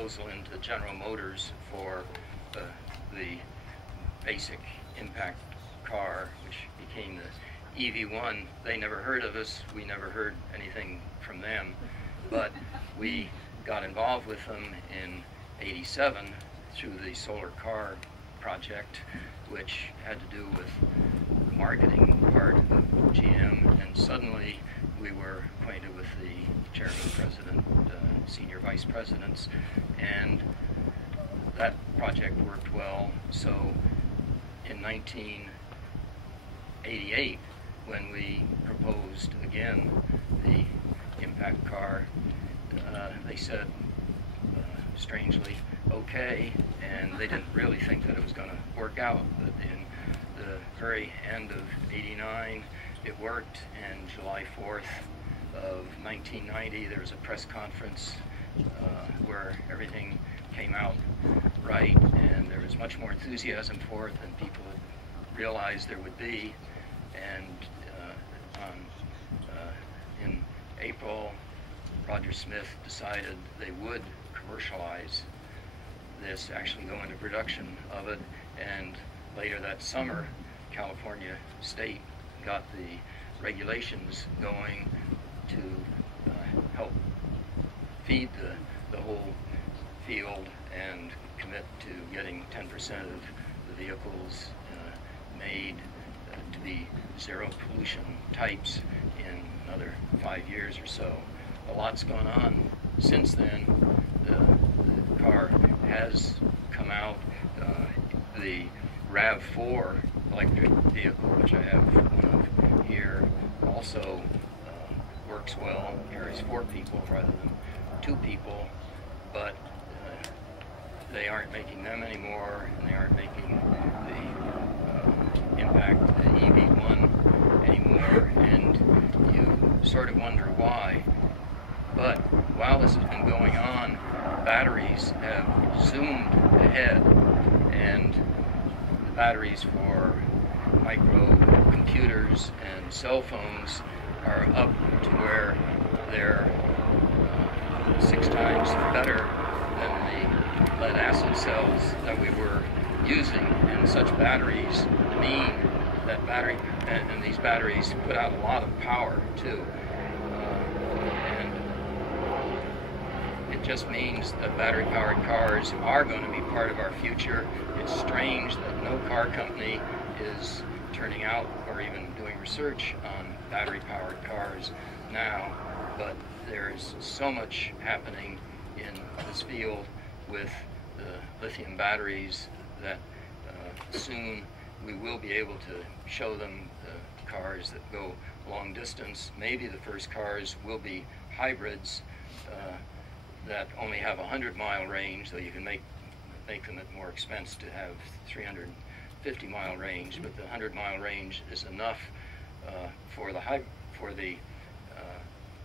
proposal into General Motors for the basic impact car, which became the EV1. They never heard of us. We never heard anything from them. But we got involved with them in '87 through the solar car project, which had to do with the marketing part of GM, and suddenly we were acquainted with the chairman, president, senior vice presidents, and that project worked well. So in 1988, when we proposed again the impact car, they said, strangely, okay, and they didn't really think that it was going to work out. But in the very end of '89, it worked, and July 4th of 1990, there was a press conference where everything came out right, and there was much more enthusiasm for it than people had realized there would be. And in April, Roger Smith decided they would commercialize this, actually go into production of it, and later that summer, California State got the regulations going to help feed the whole field and commit to getting 10% of the vehicles made to be zero pollution types in another 5 years or so. A lot's gone on since then. The car has come out. The RAV4 electric vehicle, which I have one of here, also works well, carries 4 people rather than 2 people, but they aren't making them anymore, and they aren't making the impact, the EV1 anymore, and you sort of wonder why. But while this has been going on, batteries have zoomed ahead, and the batteries for microcomputers and cell phones are up to where they're 6 times better than the lead acid cells that we were using. And such batteries mean that and these batteries put out a lot of power too. It just means that battery-powered cars are going to be part of our future. It's strange that no car company is turning out or even doing research on battery-powered cars now, but there's so much happening in this field with the lithium batteries that soon we will be able to show them the cars that go long distance. Maybe the first cars will be hybrids that only have a 100-mile range, though you can make them at more expense to have 350-mile range, but the 100-mile range is enough for the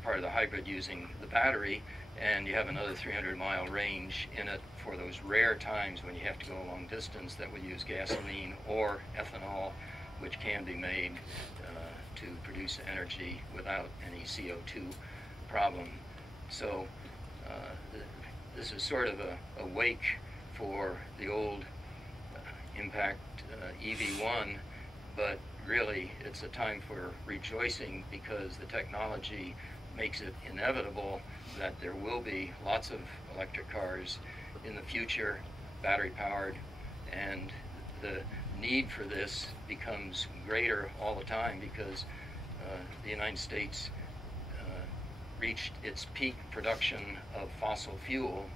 part of the hybrid using the battery, and you have another 300-mile range in it for those rare times when you have to go a long distance that would use gasoline or ethanol, which can be made to produce energy without any CO2 problem. So this is sort of a wake for the old impact EV1, but really it's a time for rejoicing because the technology makes it inevitable that there will be lots of electric cars in the future, battery powered, and the need for this becomes greater all the time because the United States reached its peak production of fossil fuel,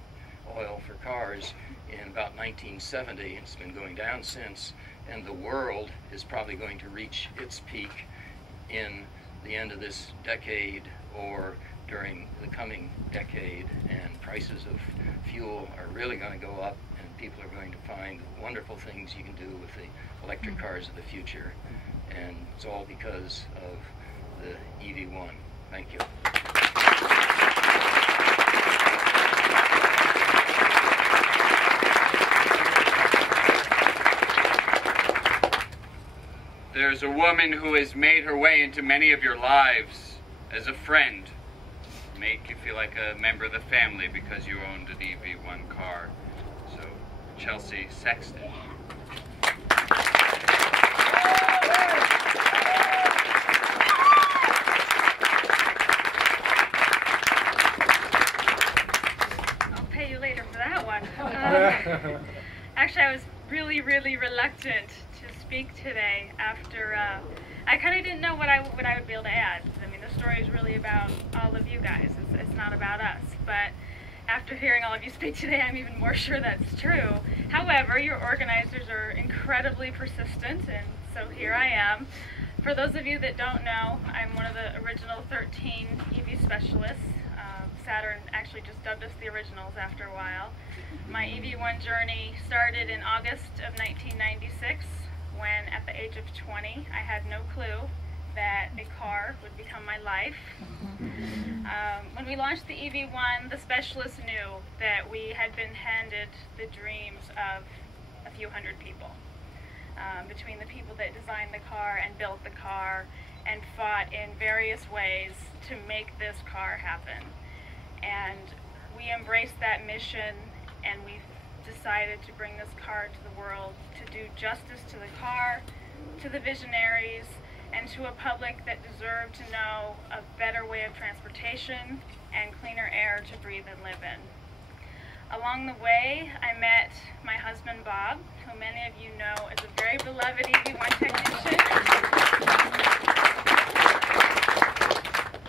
oil for cars, in about 1970. It's been going down since, and the world is probably going to reach its peak in the end of this decade or during the coming decade, and prices of fuel are really going to go up, and people are going to find wonderful things you can do with the electric cars of the future, and it's all because of the EV1. Thank you. There's a woman who has made her way into many of your lives as a friend, make you feel like a member of the family because you owned an EV1 car. So, Chelsea Sexton. I'll pay you later for that one. Actually, I was really reluctant to speak today after I kind of didn't know what I would be able to add. I mean, the story is really about all of you guys. It's not about us. But after hearing all of you speak today, I'm even more sure that's true. However, your organizers are incredibly persistent, and so here I am. For those of you that don't know, I'm one of the original 13 EV specialists. Saturn actually just dubbed us the originals after a while. My EV1 journey started in August of 1996 when, at the age of 20, I had no clue that a car would become my life. When we launched the EV1, the specialists knew that we had been handed the dreams of a few hundred people. Between the people that designed the car and built the car and fought in various ways to make this car happen. And we embraced that mission, and we've decided to bring this car to the world to do justice to the car, to the visionaries, and to a public that deserved to know a better way of transportation and cleaner air to breathe and live in. Along the way, I met my husband Bob, who many of you know is a very beloved EV1 technician.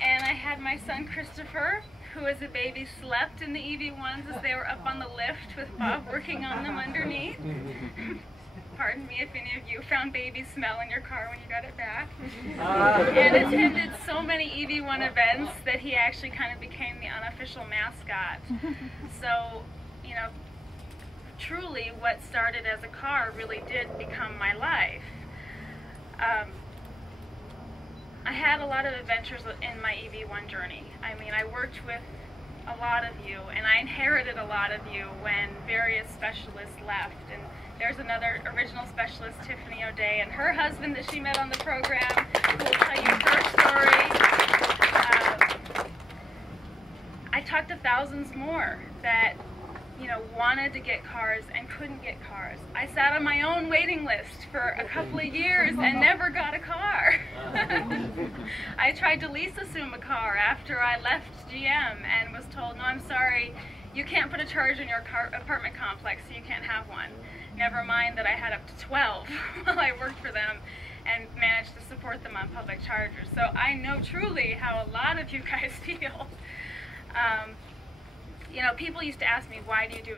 And I had my son Christopher, who as a baby slept in the EV1s as they were up on the lift with Bob working on them underneath. Pardon me if any of you found baby smell in your car when you got it back. And attended so many EV1 events that he actually kind of became the unofficial mascot. So, you know, truly what started as a car really did become my life. I had a lot of adventures in my EV1 journey. I mean, I worked with a lot of you, and I inherited a lot of you when various specialists left. And there's another original specialist, Tiffany O'Day, and her husband that she met on the program, who will tell you her story. I talked to thousands more that, you know, wanted to get cars and couldn't get cars. I sat on my own waiting list for a couple of years and never got a car. I tried to lease assume a car after I left GM and was told, no, I'm sorry, you can't put a charger in your apartment complex, so you can't have one. Never mind that I had up to 12 while I worked for them and managed to support them on public chargers. So I know truly how a lot of you guys feel. You know, people used to ask me, why do you do